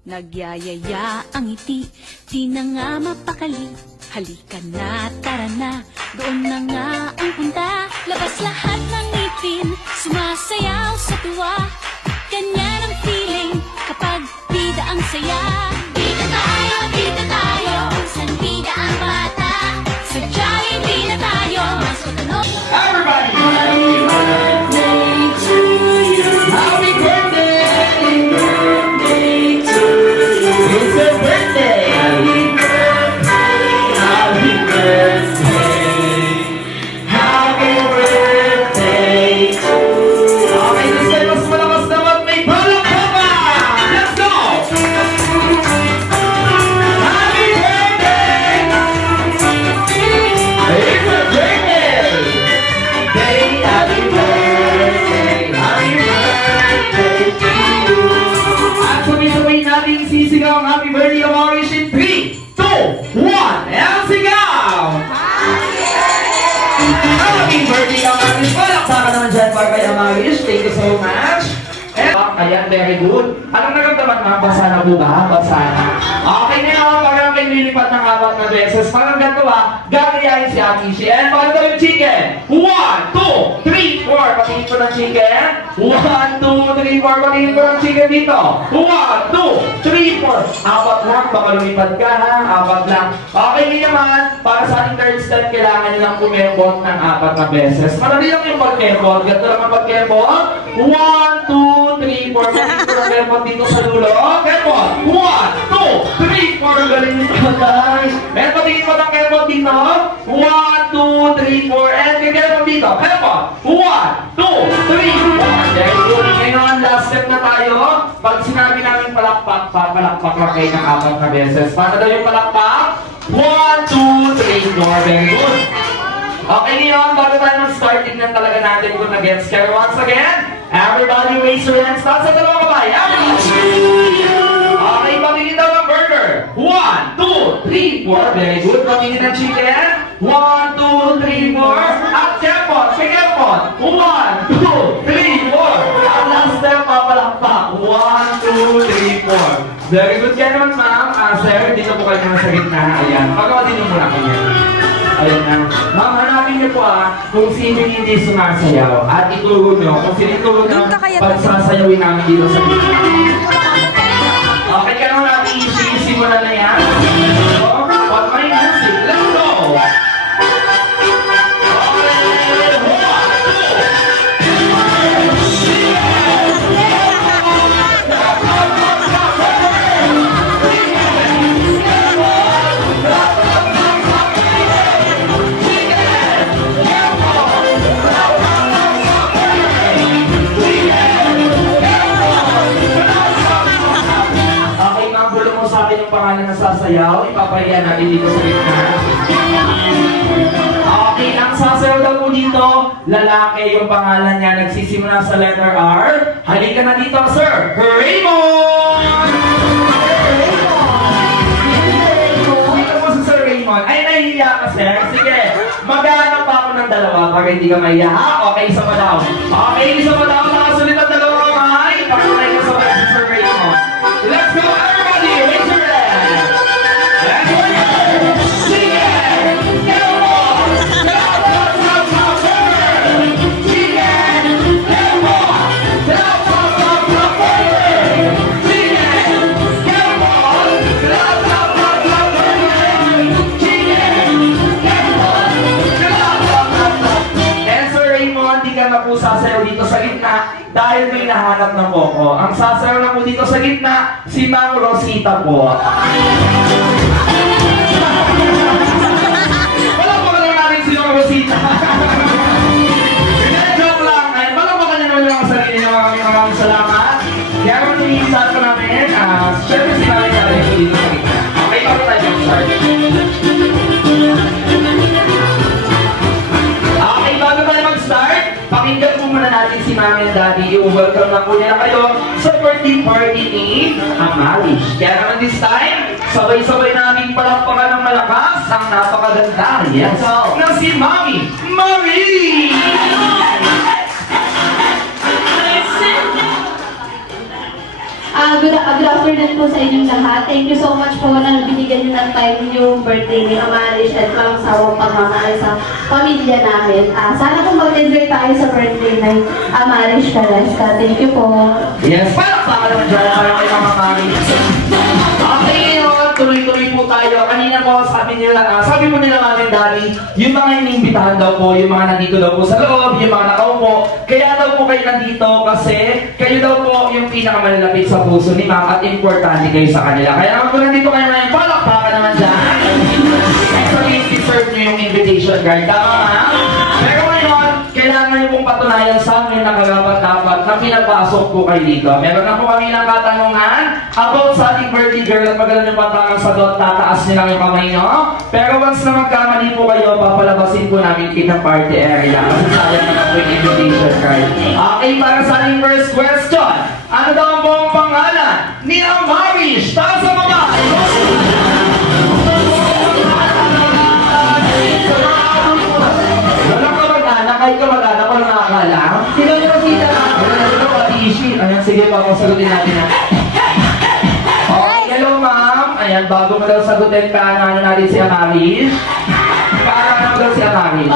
Nagyayaya ang ngiti, di na nga mapakali. Halika na, tara na, doon na nga ang punta. Labas lahat ng ngipin, sumasayaw sa tuwa. Ganyan ang feeling kapag bida ang saya. Bida tayo, kung bida ang bata. Sadya'y bida tayo, mas matanong. Everybody! Happy birthday to you! Happy birthday! Happy birthday to you! It's your birthday! Happy birthday! Happy birthday! Happy birthday to you! Okay, this time mas malakas naman may balak ka pa! Let's go! Happy birthday! It's your birthday! Happy birthday to you. At sabay-sabay natin sisigaw ang happy birthday of Marish in 3, 2, 1, and sigaw! Happy birthday of Marish! Palakpakan naman dyan para kay Marish. Thank you so much. Ayan, very good. Anong naramdaman nga? Basa na po ba? Basa na. Okay ngayon, parang kayo lilipat ng 4 na beses. Parang ganito gagayahin si Ate Ishi. And paano daw yung chicken? 1, 2, 3, 4. Patingin ko ng chicken. 1, 2, 3, 4. Patingin ko ng chicken dito. 1, 2, 3, 4. 4 lang. Baka lumipad ka ha. 4 lang. Okay ngayon naman, para sa ating third step, kailangan nyo lang kumembot ng 4 na beses. Madali lang yung pag-kembot. Ganito lang ang pag-kembot. 1, 2, 3, 4. Patingin ko ng kembot dito sa dulo. Kembot. 1, 2, 3, 4. Galing nito guys. And patingin ko ng kembot dito. 1, 2, 3, 4. And kembot dito. Kembot. 1, 2, 3, 4. Very good. Ngayon, last step na tayo. Pag sinabi namin palakpak, papalakpak lang kayo ng 4 na beses. Paano daw yung palakpak? 1, 2, 3, 4. Very good. Okay ngayon, bago tayo mag-start, tignan talaga natin kung nag-gets kayo. Once again, everybody raise your hands. Taas sa dalawang kamay. Okay, patingin daw ng burger. 1, 2, 3, 4. Very good. Patingin ng chicken. 1, 2, 3, 4. At kempot. Kay kempot. 1, 2, 3, 4. At last step, papalakpak. 1, 2, 3, 4. Very good ka naman, ma'am. Sir, dito po kayo sa gitna. Ayan. Pagawa din mo muna kayo. Ayan na. Ma'am, hanapin niyo po kung sino yung hindi sumasayaw. At ituro niyo kung sino ituro niyo pagsasayawin namin dito sa gitna. Okay ka naman natin isimulan na yan. What my music? Let's go! Pangalan ng sasayaw, ipapahiya natin dito sa gitna. Okay, ang sasayaw daw po dito, lalaki yung pangalan niya, nagsisimula sa letter R. Halika na dito, sir! Raymond! Dito po si Sir Raymond. Ay, nahihiya ka, sir. Sige, maghanap pa ako ng dalawa para hindi ka mahiya, ha? Okay, isa pa daw. Okay, isa pa daw. Nakasunod ang dalawang kamay. Pakitay ko sa si Sir Raymond. Let's go, everybody! Raise your sasayaw dito sa gitna dahil may nahanap ng koko. Ang sasayaw na po dito sa gitna, si Ma'am Rosita po. Wala pa lang natin si Ma'am Rosita. Joke lang. Wala pa kanya naman yung sarili niya. Maraming salamat. Kaya kung nilisan ko namin, syempre sinabi ka rin dito sa gitna. Okay, bago tayo mag-start. Okay, bago tayo mag-start, pakinggan po muna natin si Mami and Daddy. I-welcome na po nila kayo sa birthday party ni Amalish. Kaya naman this time, sabay-sabay natin palakpakan ng malakas ang napakaganda. Yes, na si Mami! Mami! Good afternoon po sa inyong lahat. Thank you so much po na binigyan niyo ng time yung birthday ni Amarish at walang sawang pagmamahal sa pamilya namin. Sana po mag-enjoy tayo sa birthday ng Amarish Calesta. Thank you po. Yes, palakpakan naman dyan para kay Mama Mari. Okay, tuloy-tuloy po tayo. Kanina po sabi mo nila namin, Daddy, yung mga iniimbitahan daw po, yung mga nandito daw po sa loob, yung mga nakaupo, kaya daw po kayo nandito kasi kayo daw po yung pinakamalapit sa puso ni Ma'am at importante kayo sa kanila. Kaya naman po nandito kayo ngayon, palakpakan naman dyan. Actually, deserve nyo yung invitation card. Tama, Ma'am? Pero ngayon, kailangan nyo pong patunayan sa amin na kagapat-dapat na pinapasok po kayo dito. Meron na po kami ng katanungan about sa ating birthday girl at magalang nyo patang sagot, tataas nyo lang yung kamay nyo. Pero once na magkamali po kayo, papalabasin po namin kayo ng party area. Kasi sayang naman po yung invitation card. Okay, para sa ating first question. Ano daw ang buong pangalan ni Amarish? Taas sa baba! Walang kamag-anak, kahit kamag-anak, walang nakakala. Sino yung Rosita? Hello, Ate Ishi. Ayan, sige, papasagutin natin na. Okay, hello ma'am. Ayan, bago mo daw sagutin ka, ano natin si Amarish? Paano mo daw si Amarish?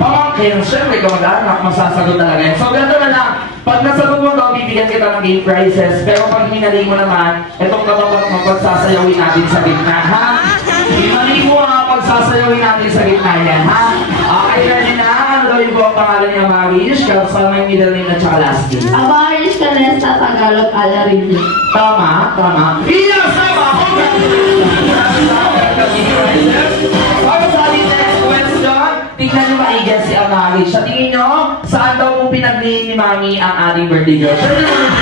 Pamangkin. Siyempre, kamag-anak, masasagot talaga yan. So, ganito na lang. Pag nasagot mo daw, bibigyan kita ng game prizes. Pero pag hinali mo naman, itong katapat mo, pagsasayawin natin sa gitna, ha? Hinali mo ha, pagsasayawin natin sa gitna yan, ha? Okay, ready na? Ano daw yung buong pangalan niya, Amarish? Kasama yung middle name at saka last name. Amarish Calesta, Tagalog, Alarin. Tama, tama. Yes, tama! Para sa ating next question, tingnan nyo maigyan si Amarish. Sa tingin nyo, saan daw po pinaglihin ni Mami ang ating birthday girl? Saan nyo naman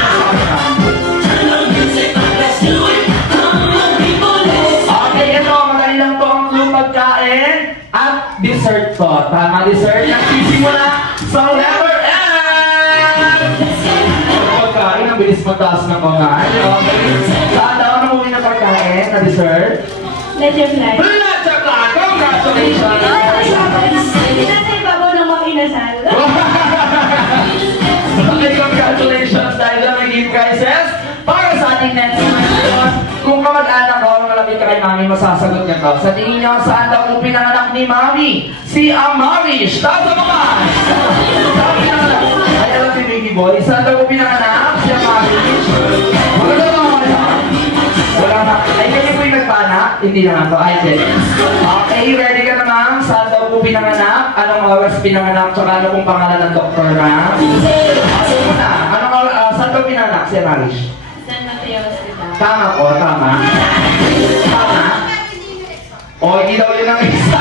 okay, ito, madali lang to ang clue, pagkain at dessert to. Tama, dessert. Nagsisimula sa letter N! Pagkain, ang bilis mataas ng pagkain. Okay. Saan daw ang namuwi na pagkain na dessert? Letter fly. Let's apply! Congratulations! Nasa ibabaw ng mga inasal. Okay, congratulations dahil na may gift prizes. Para sa ating next question, kung kamag-anak ko, malapit ka kay Mami, masasagot niya to. Sa tingin niyo, saan daw po pinanganak ni Mami? Si Amarish! Taas ang kamay! Saan pinanganak? Ay, alam si Biggie Boy. Saan daw po pinanganak? Si Amarish? Maganda ba mga wala na. Ay, kayo po yung nagpanak? Hindi naman to. Ay, hindi. Okay, ready ka na ma'am? Saan daw po pinanganak? Anong oras pinanganak? Tsaka ano pong pangalan ng doktor na? Ano mo na? Saan daw pinanganak si Amarish? San Mateo Hospital. Tama po, tama. Tama? O, hindi daw yun ang isa.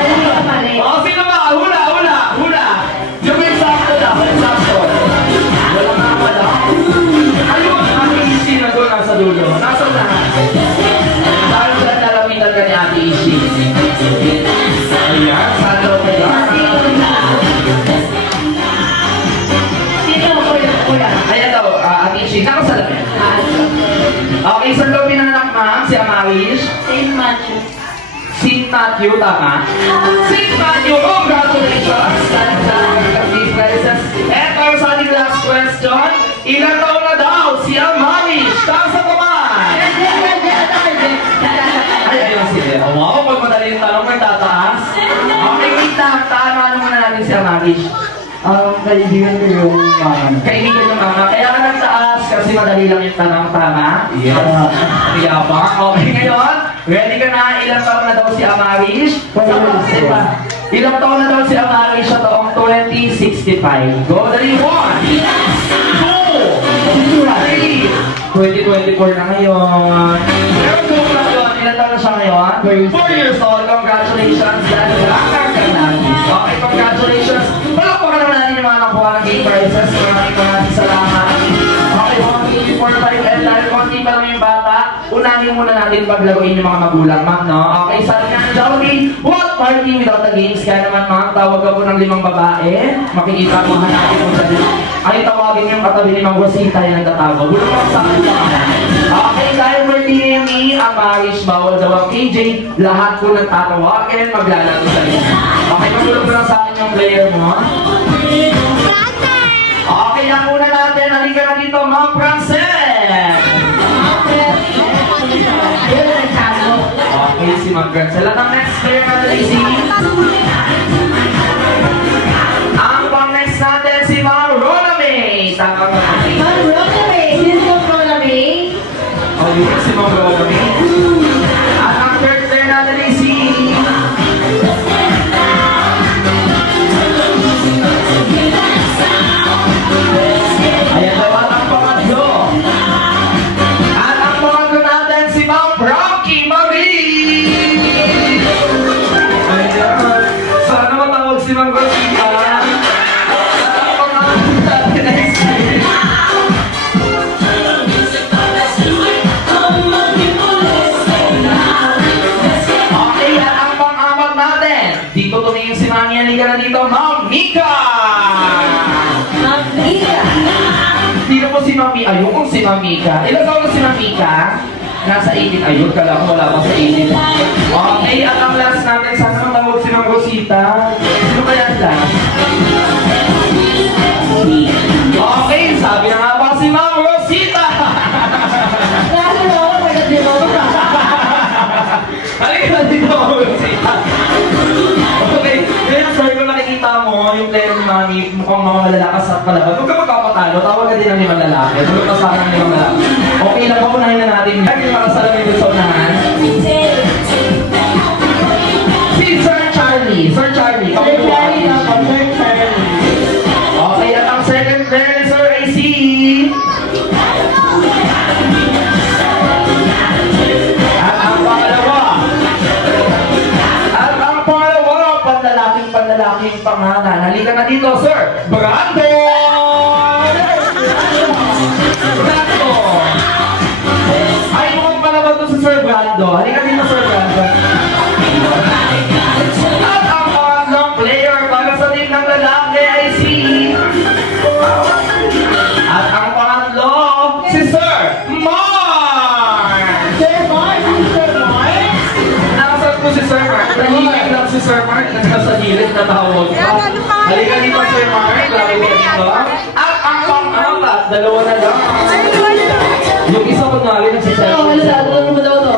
Alam mo ka mali. O, sino ba? Hula, hula, hula. Yung eksakto daw, eksakto. Wala nga pala. Ayun, ang isi na doon nasa dulo. Nasa na? Dahil saan nalamitan ka ni Ate Ishi? Ayan, saan daw kayo? Sino ko yung kuya? Ayan daw, Ate Ishi, nakasalamin. Okay, saan daw pinanganak ma'am? Si Amarish? Saint Matthew. St. Matthew, tama? St. Matthew, congratulations! Gift prizes. Eto sa ating last question. Ilan taon na daw si Amarish? Taas ang kamay! Ay, ayun sige. Wow, pag madali yung tanong, may tataas. Okay, wait lang. Tama muna natin si Amarish. Kaibigan ko yung mama. Kaibigan yung mama. Kaya ka nagtaas kasi madali lang yung tanong, tama? Yes. Yabang. Okay, ngayon, ready ka na? Ilang taon na daw si Amarish? Diba? Ilang taon na daw si Amarish sa taong 2065? Go, dali, 1, 2, 3, 2024 na ngayon. Pero kung lang yun, ilang taon na siya ngayon? 4 years old. Congratulations. Dahil lang ka na. Okay, congratulations. Palakpakan naman natin yung mga nakuha ng game prizes. Maraming salamat. Okay, 1, 2, 3, 4, 5, and dahil konti pa lang yung bata, unahin muna natin paglaruin yung mga magulang, ma'am, no? Okay, sabi nga ng Jollibee, what party without the games? Kaya naman, ma'am, tawag ka po ng 5 babae. Makikita mo, hanapin mo sa dito. Ay, tawagin yung katabi ni Mang Rosita yung nagtatago. Bulong mo sa akin pa. Okay, dahil birthday ni Amarish, bawal daw ang KJ, lahat po nagtatawagin, maglalaro sa dito. Okay, magulong mo lang sa akin yung player mo. Okay, yan muna natin. Halika na dito, Ma'am Frances! si Ma'am Grancel. At ang next player natin ay si... Ang pang-next natin si Ma'am Rona May. Tama ba? Ma'am Rona May, sino po Rona May? O, yun si Ma'am Rona May. At ang third player natin ay si... Ayan daw at ang pangatlo. At ang pangatlo natin si Ma'am Rocky Marie. Ayan. Sana matawag si Ma'am Rosita. At ang pangatlo natin ay si... Okay, at ang pang-apat natin. Dito tumingin si Mami. Halika na dito, Ma'am Mika. Ma'am Mika. Sino po si Mami? Ayun kung si Mamika. Ilan taon na si Mamika? Nasa 18. Ayun, kala ko wala pa sa 18. Okay, at ang last natin, sana matawag si Ma'am Rosita. Sino kaya ang last? Okay, sabi na nga pa si Ma'am Rosita. Klase mo ako, pagkat mo. Halika na dito, Ma'am Rosita. Okay, kaya sir, kung nakikita mo, yung player ni Mami, mukhang mga malalakas at palaban. Huwag ka magpapatalo, tawag ka din ng limang lalaki. Huwag ka sa akin ng limang lalaki. Okay lang, papunahin na natin. Yan yung makasalamin doon sa unahan. Si Sir Charlie. Sir Charlie. Sir Charlie na po, Sir Charlie. Okay, at ang second player, Sir AC. At ang pangalawa. At ang pangalawa, panlalaking pangalan. Halika na dito, Sir Brando! Brando! Ay, mukhang palaban to si Sir Brando. Halika dito, Sir Brando. At ang pangatlong player para sa team ng lalaki ay si... At ang pangatlo, si Sir Mark! Sir Mark, Sir Mark. Nakasal po si Sir Mark. Nahihig lang si Sir Mark. Nasa gilid na tawag pa. Halika dito, Sir Mark. Lalo ko dito. At ang pang-apat, dalawa na lang. Yung isa ko na rin si Sir Oo, wala sa ato mo daw to.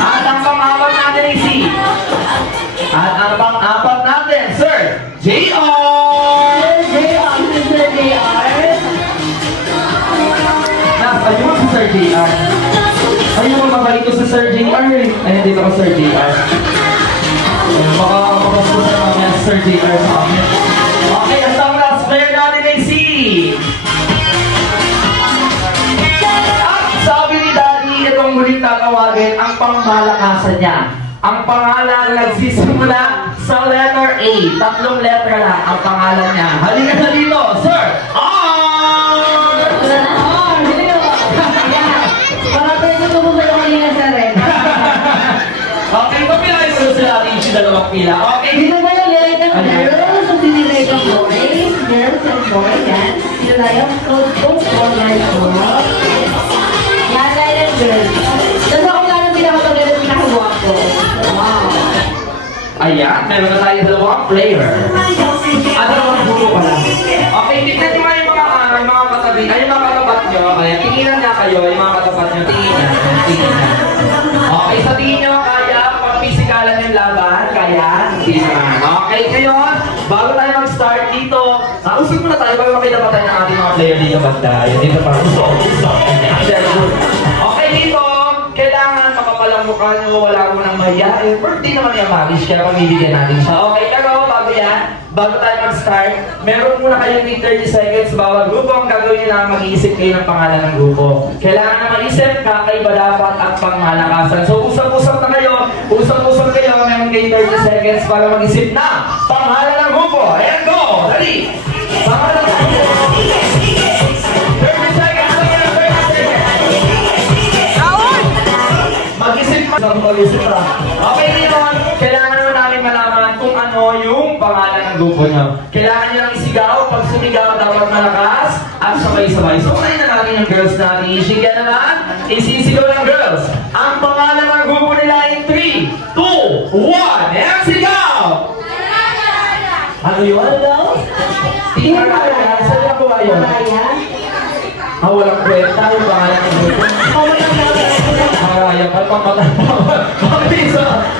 At ang pang-apat natin ay si... At ang pang-apat natin, Sir JR! Sir JR. Ayun si Sir JR. Ayun, mabalik ko si Sir JR. Ayun, dito ko Sir JR. Baka makapusan namin si Sir JR sa amin. Okay, at ang last player natin ay si... At sabi ni Daddy, itong muling tatawagin ang pangmalakasan niya. Ang pangalan nagsisimula sa letter A. 3 letra lang ang pangalan niya. Halika na dito, Sir R! Para pwede ko po kayo kanina sa red. Okay, papilahin mo sila natin yung dalawang pila. Okay, Dito ba yung light ng girls? So, dinilay ng boys, girls and boys, yan. Dinilay ang code for light po. Yan, light and girls. Tapos ako lang ang pinakatagal at pinakaguwapo. Wow. ayan, meron na tayo dalawang player. At dalawang guro pala. Okay, tignan nyo nga yung mga katabi, ay yung mga katapat nyo. Okay, tinginan nga kayo, yung mga katapat nyo, tingin na. Okay, sa tingin nyo, kaya pag-pisikalan yung laban, kaya, hindi naman. Okay, ngayon, bago tayo mag-start dito, usap muna tayo bago makita pa tayo ng ating mga player dito banda. Yun, dito pa, usap. Okay, dito, kailangan makapalang mukha nyo, wala mo nang mahiya. Eh, birthday naman yung Maris, kaya pamibigyan natin siya. Okay, pero bago yan, bago tayo mag-start, meron muna kayong 30 seconds bawat grupo. Ang gagawin nyo lang, mag-iisip kayo ng pangalan ng grupo. Kailangan na mag-isip, kakaiba dapat at pangmalakasan. So, usap-usap na kayo, meron kayo 30 seconds para mag-isip na pangalan ng grupo. Ayan, go! Dali! Pangalan ng grupo! 30 seconds lang yan, 30 seconds! Mag-isip pa. Mag-isip pa. Okay, ngayon, kailangan naman namin malaman kung ano yung pangalan ng grupo nyo. Kailangan nyo lang isigaw. Pag sumigaw, dapat malakas at sabay-sabay. So, unahin na natin yung girls natin. Isigaw naman. Isisigaw ng girls. Ang pangalan ng grupo nila in 3, 2, 1. And sigaw! Ano yun? Hello? Tingnan natin. Saan yung kuha yun? Walang kwenta yung pangalan ng grupo. Maraya pa. pang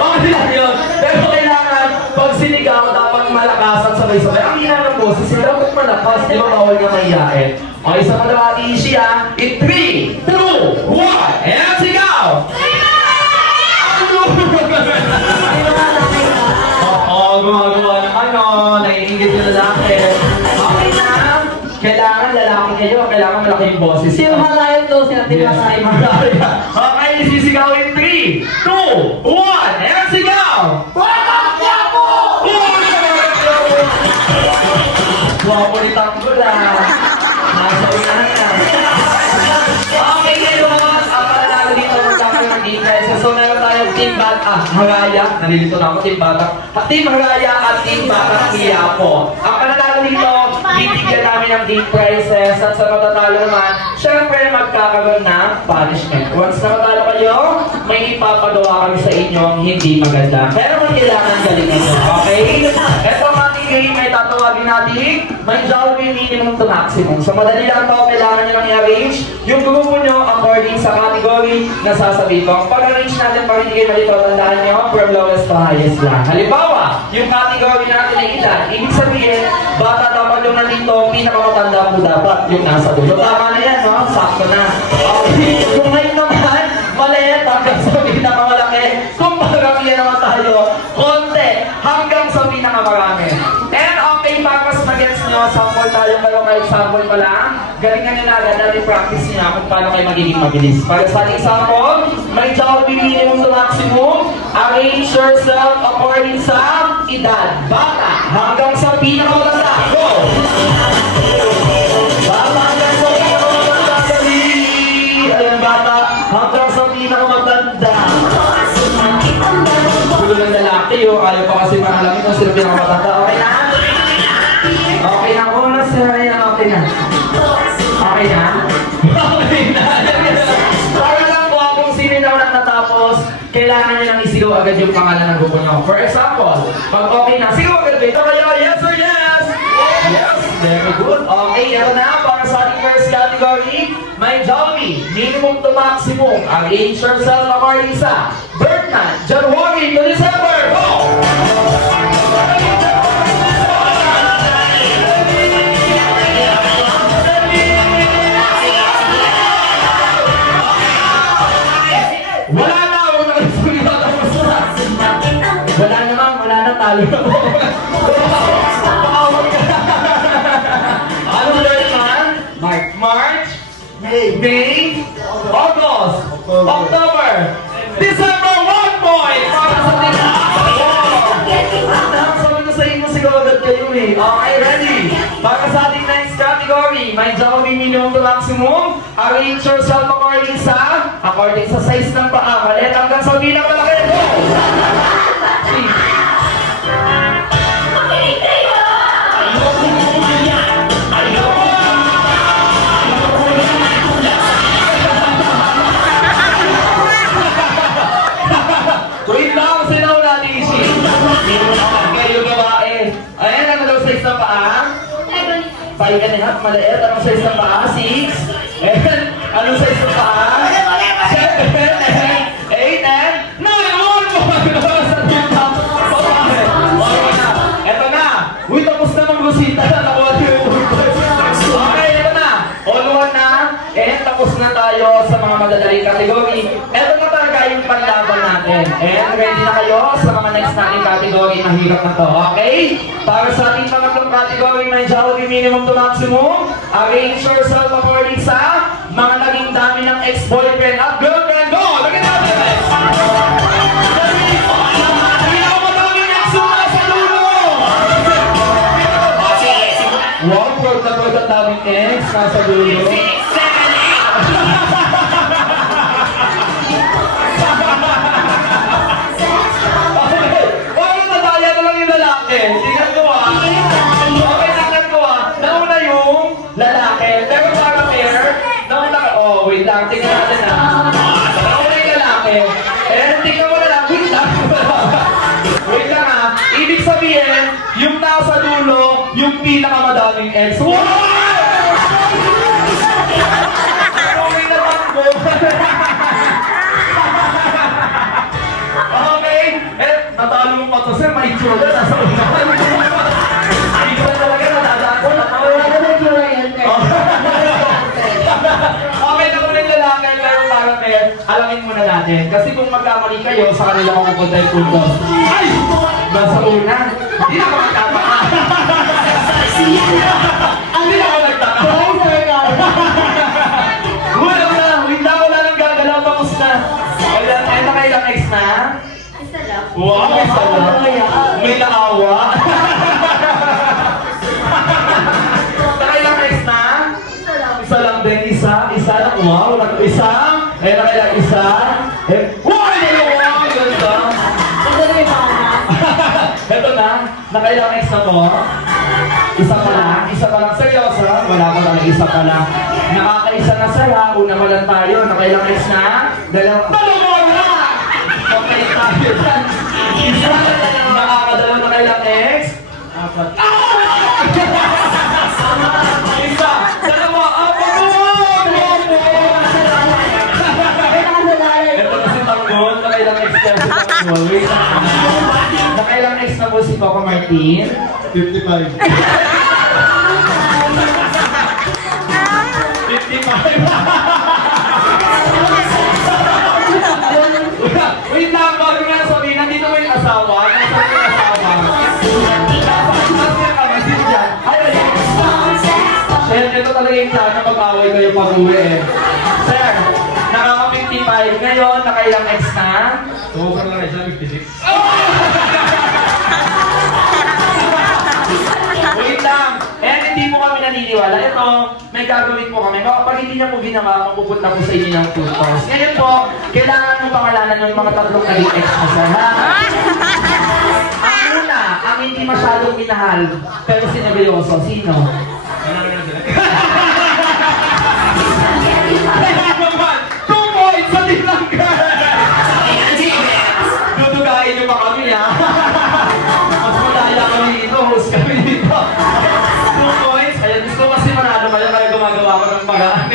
okay lang yun. Pero kailangan, pag sinigaw, dapat malakas at sabay-sabay. Ang hina ng boses, hindi dapat malakas, di ba bawal ka mahiyain? Okay, sa mga Ishi in 3, 2, 1, and sigaw! Oo, gumagawa ng ano, naiingit yung lalaki. Okay na, kailangan lalaki kayo, kailangan malaki yung boses. Sino malayo to? Sino Yes, ay Mariah. Okay, sisigaw in 3, 2, 1, and sigaw! Guwapo ni Tanggol ah. Nasa unahan na. Okay ngayon, ang panalalo dito magkakaroon ng defense. So meron tayong Team Bata, Haraya. Nalilito na ako, Team Bata. Team Haraya at Team Bata Quiapo. Ang panalalo dito, bibigyan namin ng deep prizes. At sa matatalo naman, syempre magkakaroon ng punishment. Once na matalo kayo, may ipapagawa kami sa inyong hindi maganda. Pero may kailangan galingan nyo, okay? Ito ang ating game ay tatawagin natin, may Jollibee minimum to maximum. So madali lang to, kailangan nyo lang i-arrange yung grupo nyo according sa category na sasabihin ko. Ang pag-arrange natin para hindi kayo malito, tandaan nyo, from lowest to highest lang. Halimbawa, yung category natin ay edad. Ibig sabihin, bata dapat yung nandito, pinakamatanda po dapat yung nasa dulo. Tama na yan, no? Sakto na. Okay, kung ngayon naman, maliit hanggang sa pinakamalaki. Kung marami naman tayo, konti hanggang sa pinakamarami. And okay, para mas mag-gets nyo, sample tayo kayo kahit sample pa lang. Galingan nyo na agad natin practice nyo kung paano kayo magiging mabilis. Para sa ating sample, may Jollibee minimum to maximum. Arrange yourself according sa edad. Bata hanggang sa pinakamatanda. Go! Bata hanggang sa pinakamatanda. Dali! Ayan, bata hanggang sa pinakamatanda. Gulo ng lalaki, ayaw pa kasi makalamin kung sino pinakamatanda. Okay na? Okay na ako na, sir. Ayan, okay na. Okay na? Okay na. Para lang po kung sino na walang natapos, kailangan nyo lang isigaw agad yung pangalan ng grupo nyo. For example, pag okay na, sigaw agad dito kayo, yes or yes? Yes, very good. Okay, ito na, para sa ating first category, may Jollibee, minimum to maximum. Arrange yourself according sa birth month, January to December. Go! Wala na, huwag na kayo sumita, tapos na. Wala naman, wala na, talo na po. Ano birth month? March, May, August, October, December, 1 point! Para sa tingin. Sabi ko sa inyo, sigaw agad kayo eh. Okay, ready? Para sa ating next category, may Jollibee minimum to maximum. Arrange yourself according sa size ng paa. Maliit hanggang sa pinakamalaki. Go! Wait lang, sinaw natin Ishi. Kayo babae. Ayan, ano daw size ng paa? 5 and a half, maliit. Anong size ng paa? 6. And anong size ng paa? 7, 8, and 9. Eto na. Uy, tapos na mag-rusita. Nakuha niyo yung burgers. Okay, eto na. All one na. And tapos na tayo sa mga madadaling category. Eto na talaga yung panlaban natin. And ready na kayo sa mga next nating category. Mahirap na to. Okay? Para sa ating pangatlong category, may Jollibee minimum to maximum. Arrange yourself according sa mga naging dami ng ex-boyfriend at girlfriend. Go! Lagyan natin! Pinakamadaming ex na sa dulo! Wow, pork na pork ang daming ex nasa dulo. Parang nadaya na lang yung lalaki. Tingnan ko ah. Okay, tingnan ko ah. Nauna yung lalaki. Pero para fair, nauna ka. Oh, wait lang. Tingnan natin ah. Nauna yung lalaki. Eh, tingnan mo na lang. Wait lang. Wait lang ah. Ibig sabihin, yung nasa dulo, yung pinakamadaming ex. Wow! Okay naman po. alamin muna natin. Kasi kung magkamali kayo, sa kanila mapupunta yung puntos. Ay! Nasa una. Hindi na ako magtapaka. Hindi na ako nagtaka. Wala lang gagalaw. Tapos na. Ayan, nakailang ex na? Isa lang. Wow, isa lang. May naawa. Nakailang ex na? Isa lang. Isa lang din, isa lang, wow, isa, nakailang isa, wow, dalawa, ganda. Ito na, nakailang ex na to? Isa pa lang, seryoso, wala pa lang, isa pa lang. Nakakaisa na saya, una pa lang tayo, nakailang ex na? Dalawa na! Okay tayo dyan. Isa, nakakadalaw na kailang ex? Apat. Isa, dalawa, apat, ito na si Tanggol, nakailang ex na si Tanggol. Wait lang. Nakailang ex na po si Coco Martin? 55. 55. Wait lang, bago nga sabihin, nandito mo yung asawa. Nasa yung asawa. Sir, ito talaga yung plano mag-away kayo pag-uwi eh. Sir, nakaka-55 ngayon, nakailang ex na? So, kung lang isa, 56. Wait lang. Eh, hindi po kami naniniwala. Ito, may gagawin po kami. Kapag hindi niya po ginawa, mapupunta po sa inyo ng puntos. Ngayon po, kailangan mo pangalanan ng mga tatlong naging ex mo, sir, ha? Ang una, ang hindi masyadong minahal, pero sinabiyoso. Sino? Kaya naman, 2 points sa tilang ka! Dudugain niyo pa kami, ha? Mas malaya kami dito, host kami dito. 2 points, kaya gusto kasi manalo kayo, kaya gumagawa ko ng paraan.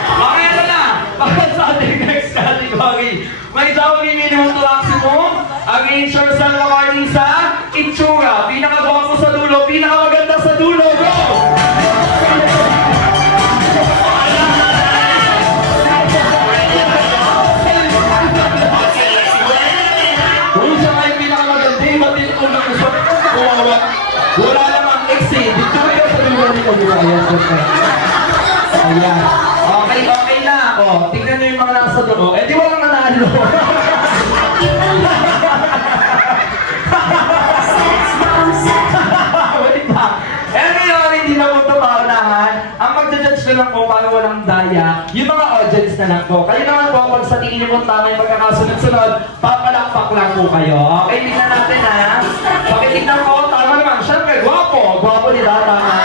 Okay, ito na! Para sa ating next category. May dowry minimum to maximum. Against yourself awarding sa itsura. Pinakagwapo sa dulo, pinakamaganda sa dulo. Go! Kung siya nga yung pinakamaganda, ba't yung unang gusto? Kawawa. Wala namang exit. Dito kayo sa dulo ni Kabukayan. Ayan. Okay na. O, tingnan nyo yung mga nasa dulo. Eh, di walang nanalo. Wait lang. Eh, ngayon, hindi na po ito paunahan. Ang magja-judge na lang po para walang daya, yung mga audience na lang po. Kayo naman po, pag sa tingin niyo po tama yung pagkakasunod-sunod, papalakpak lang po kayo. Okay, tingnan natin ha. Pakitignan po, tama naman. Siyempre, gwapo. Gwapo nila, tama.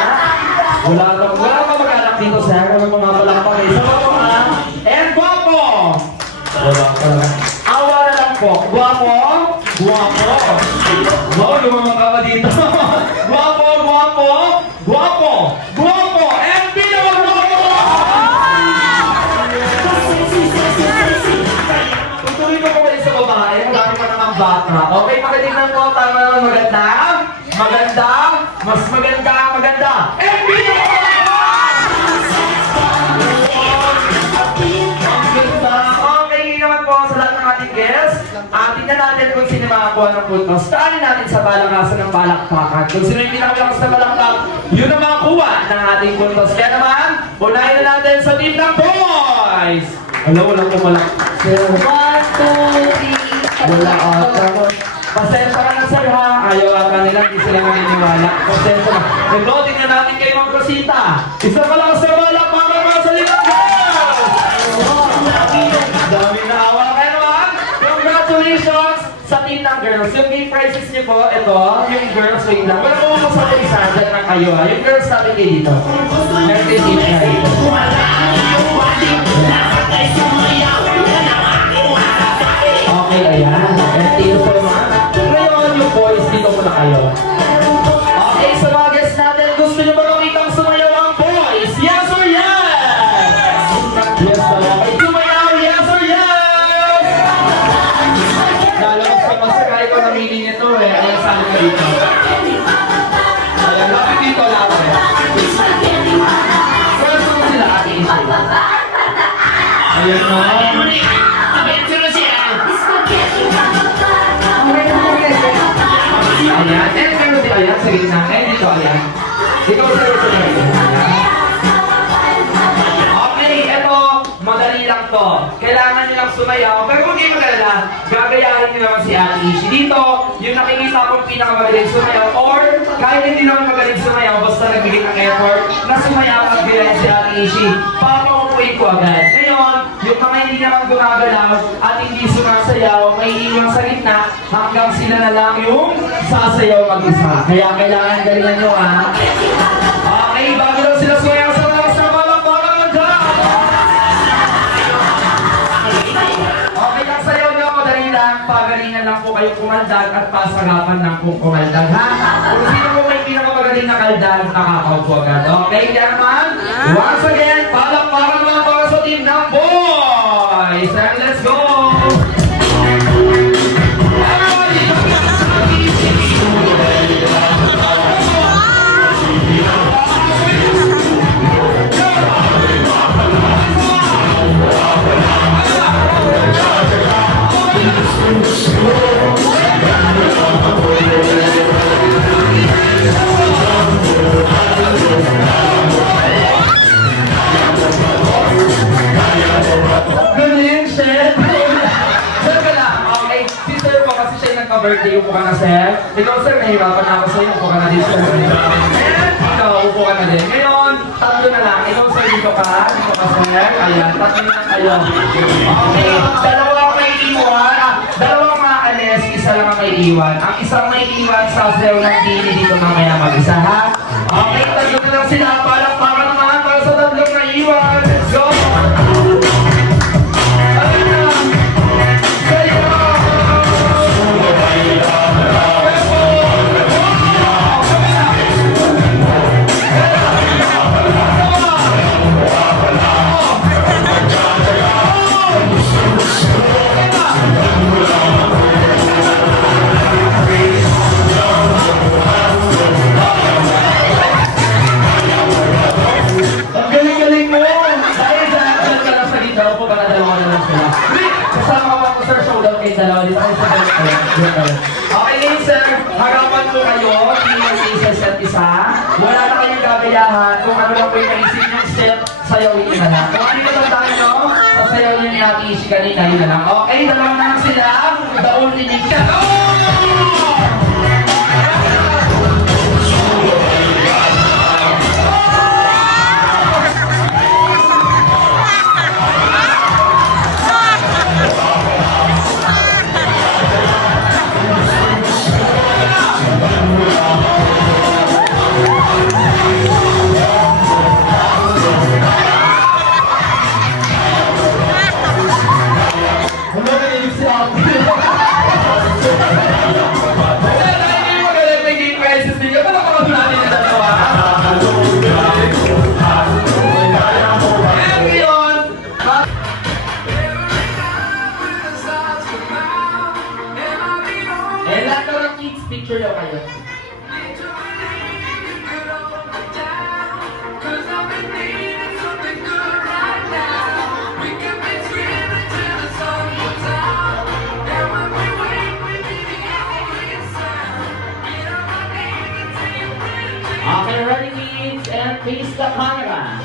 Wala pa mag-alak dito, sir. Ano mga palakpak eh. Sama po ha. And gwapo. Wala pa lang. Awa na lang po. Gwapo. Gwapo. Wow, lumamang ka pa dito. Gwapo, gwapo. Gwapo. Gwapo. And pinakagwapo. Tutuloy ko po kayo sa babae. Marami pa naman bata. Okay, pakitignan po. Tama naman maganda. Maganda. Mas maganda. Maganda. And pinakagwapo. Okay naman po sa lahat ng ating guests. Tingnan natin kung sino makakuha ng puntos. Taanin natin sa balakasan ng balakpakan. Kung sino yung pinakalakas na balakpak, yun ang makakuha ng ating puntos. Kaya naman, unahin na natin sa team ng boys! Walang pumalak. 1, 2, 3. Wala ata. Pasensya ka na sir ha. Ayaw ata nila, hindi sila maniniwala. Pasensya na. Ito, tingnan natin kayo magprosita. Isa palakas na balakpakan mga salitang girls! Dami na awa kayo naman. Congratulations sa team ng girls. Yung game prizes niyo po, ito, yung girls, wait lang. Wala mo mo sa isa, dyan lang kayo ha. Yung girls natin kayo dito. Next is team na dito. Okay, ayan. And team po naman. Ngayon, yung boys, dito muna kayo. Okay, sa mga guests natin, gusto niyo ba makita ang sumayaw ang boys? Yes or yes? Yes daw. Okay, sumayaw, yes or yes? Lalabas ka pa sa ikaw namili nito eh. Ayan, saan ka dito? Ayan, lapit dito, lapit. First mo sila, ating ito. Ayan na. Ayan. Eh, meron din ayan sa gitna. Eh, dito ayan. Ikaw sa Okay, eto. Madali lang to. Kailangan nyo lang sumayaw. Pero huwag kayo magalala. Gagayahin nyo naman si Ate Ishi. Dito, yung nakikita kong pinakamagaling sumayaw. Or, kahit hindi naman magaling sumayaw, basta nagbigay ng effort na sumayaw at gayahin si Ate Ishi. Papaupuin ko agad. Ngayon, yung mga hindi naman gumagalaw at hindi sumasayaw, may iwan sa gitna hanggang sila na lang yung sasayaw mag-isa. Kaya kailangan galingan nyo ha. Okay, bago daw sila sumayaw sa labas na palakpakan mo dyan. Okay lang sayaw nyo, madali lang. Pagalingan lang po kayo kumaldag at pasagapan lang po kumaldag ha. Kung sino po may pinakamagaling na kaldag, nakakaupo agad. Okay, kaya naman, once again, palakpakan naman para sa team ng boys. And let's go! Galing, Chef! Sir ka lang, okay. Si Sir po kasi siya yung nagka-birthday, upo ka na, Sir. Ikaw, Sir, nahirapan na ako sa'yo, upo ka na din, Sir. And ikaw, upo ka na din. Ngayon, tatlo na lang. Ikaw, Sir, dito ka, Sir. Ayan, tatlo na kayo. Okay, dalawang may iwan. Dalawang maalis, isa lang ang may iwan. Ang isang may iwan sa sayo ng dini dito mamaya mag-isa, ha? Okay, tatlo na lang sila. Palakpakan naman para sa tatlong may iwan. Let's go! Ang galing-galing mo! Dahil dyan ka lang sa gitna, upo ka na dalawa na lang sila. Kasama ka pa po, Sir, showdown kayong dalawa. Dito kayo sa dalawa. Okay, ngayon, Sir, harapan po kayo. Tingnan sa isa sa isa. Wala na kayong gagayahan. Kung ano lang po yung naisip yung step, sayawin nyo na lang. Kung ano yung natandaan nyo, sasayaw nyo ni Ate Ishi kanina, yun na lang. Okay, dalawa na lang sila. The only need ka. Picture daw kayo. Okay, ready kids, and face the camera.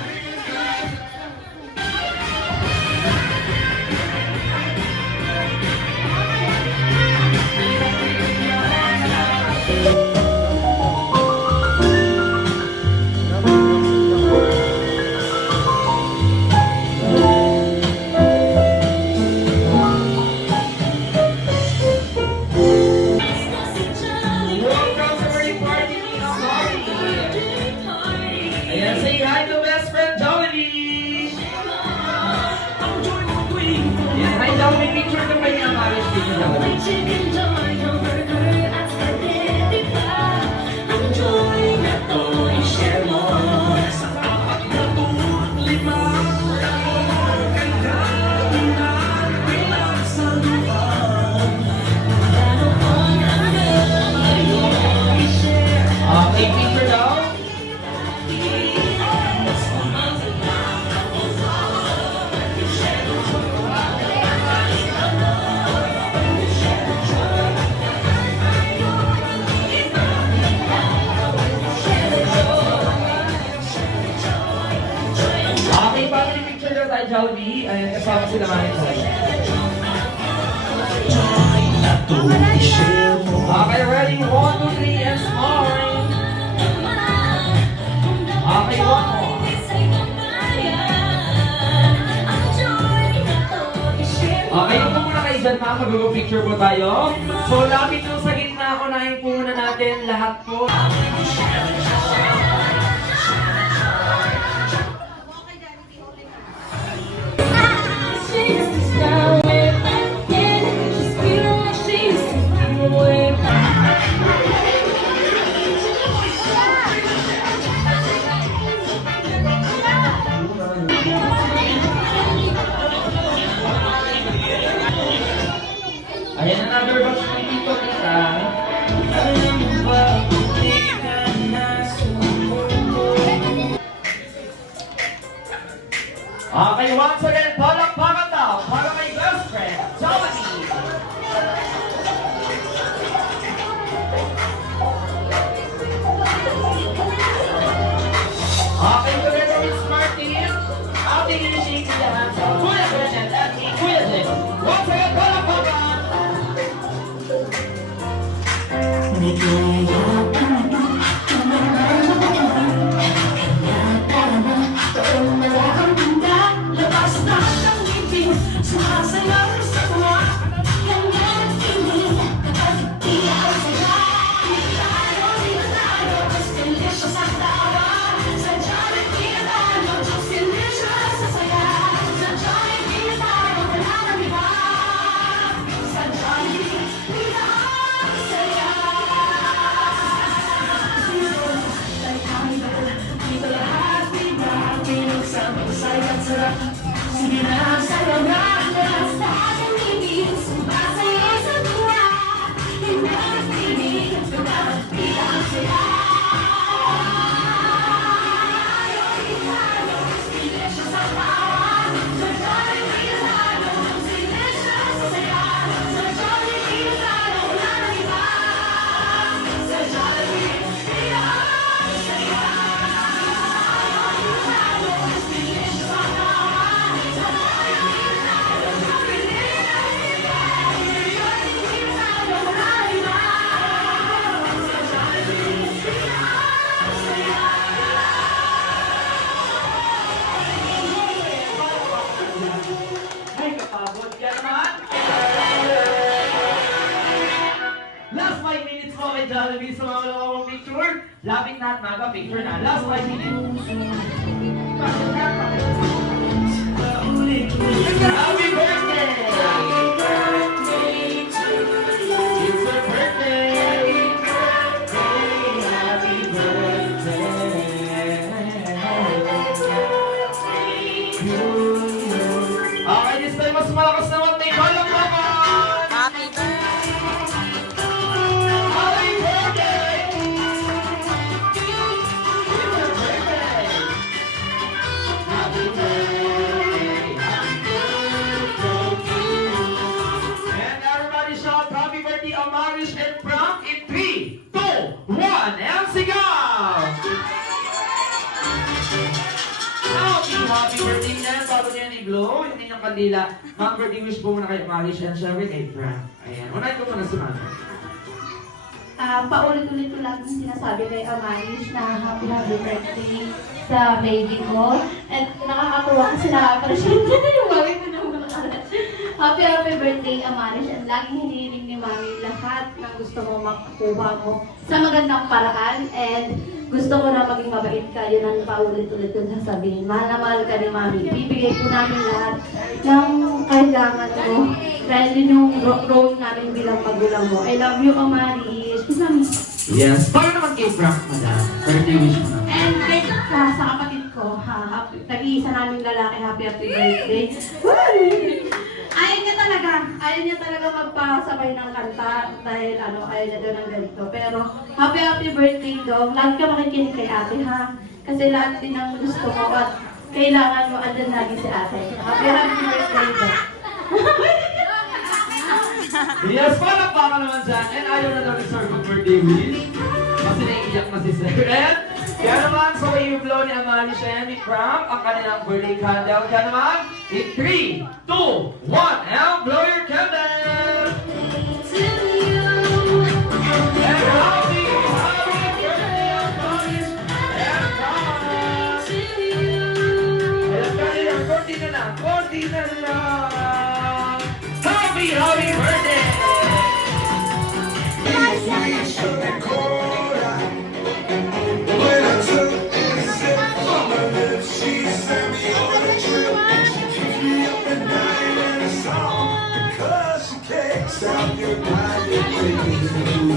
LV. Ayan, kasama sila Manny Chai. Okay, ready? 1, 2, 3, and smile. Okay, one more. Okay, ito muna kayo dyan, ma'am. Mag-picture po tayo. So, lapit nung sa gitna, kunahin po muna natin lahat po. Ayan na number box ng dito, tita. Okay, once again, palakpakan daw para may best friend, Johnny. Okay, together with Martin, ating initiate sa hands of Kuya Bernard at Kuya Jen. Once again, palakpakan. Ay, kapagod. Yan naman. Last 5 minutes mo kay Jollibee sa mga malawang picture. Lapit na at maga picture na. Last 5 minutes. Happy birthday! It's a birthday! Happy birthday! Okay, this time mas malakas naman na yung palakpakan! Happy birthday! Happy birthday! Happy birthday! And everybody shout happy birthday, Amarish and Frank in 3, 2, 1, and sigaw! Happy birthday na, bago niya ni-blow, yung inyong kandila. Ma'am, birthday wish po muna kay Marish and syempre kay Frank. Ayan, unahin ko muna si Ma'am. Paulit-ulit ko lang yung sinasabi kay Amarish na happy birthday sa baby ko. And nakakatuwa kasi nakaka-appreciate niya na yung mami ko na mga happy birthday, Amarish. And laging hinihiling ni mami lahat ng gusto mo makukuha mo sa magandang paraan. And gusto ko na maging mabait ka, yun ang paulit-ulit ko sasabihin. Mahal na mahal ka ni mami. Bibigay ko namin lahat ng kailangan mo. Dahil yun yung role namin bilang magulang mo. I love you, Amarish. Yes. Paano naman kay Frank, madam? Birthday wish mo naman. And sa kapatid ko, tag-iisa naming lalaki, happy birthday. Ayaw niya talaga magpasabay ng kanta dahil ayaw niya daw ng ganito. Pero happy birthday dong. Lagi ka makikinig kay ate ha. Kasi lahat din ang gusto mo at kailangan mo andyan lagi si ate. Happy birthday dong. Yes, parang baka naman dyan. And ayaw na daw ni Sir mag birthday wish. Kasi naiiyak na si Sir. And Kaya naman, sa way blow ni Amali Shen, Frank, ang kanilang birthday candle. Kaya naman, in 3, 2, 1, and blow your candle! And happy birthday, Amalis and Frank! Ayan, kanilang, konti na lang, konti na lang! Happy birthday! When I took a sip from her lips, she sent me on a trip. She keeps me up at night in a song because she can't stop your body.